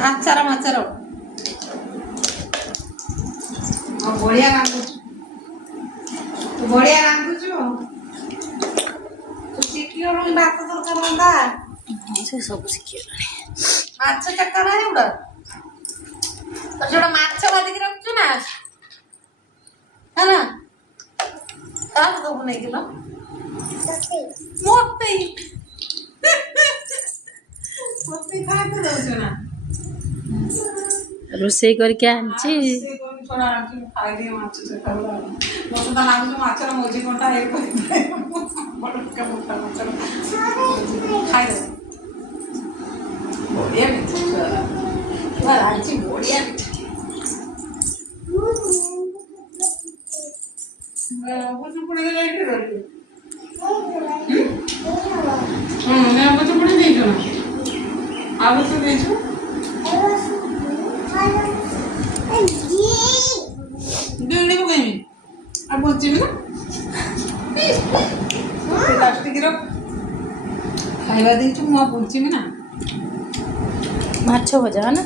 ଆଚାର ମାଚାର ବଢିଆ ରାନ୍ଧୁଛୁ ତୁ ଶିଖିଗଲୁଣି ଭାତ ତରକାରୀ ରନ୍ଧା ସେ ସବୁ ଶିଖିଗଲାଣି। ମାଛ ଚକଣା ଏଗୁଡ଼ା ଯୋଉଟା ମାଛ ଭାଜିକି ରଖୁଛୁ ନା ହେଲା କାହାକୁ ଦବୁ ନେଇକିଲ ମୋତେ ମୋତେ ଖାଇବାକୁ ଦଉଛୁ ନା ରୋଷେଇ କରିକି ଆଣିଛି। ଖାଇଦିଏ ମାଛ ଚକଣା ମୋତେ ତ ଲାଗୁଛି ମାଛର ମଝି କଣ୍ଟା ଖାଇଦେବ ବଢିଆ ମିଠା ରାଜି ବଢିଆ ମିଠା ପୁଣି ଦେଇଛୁ ଆଉ ବର୍ଷ ଦେଇଛୁ ପକେଇବି ଆଉ ବଞ୍ଚିବି ନା ପ୍ଲାଷ୍ଟିକର ଖାଇବା ଦେଇଛୁ ମୁଁ ଆଉ ବଞ୍ଚିବି ନା ମାଛ ଭଜା ନା।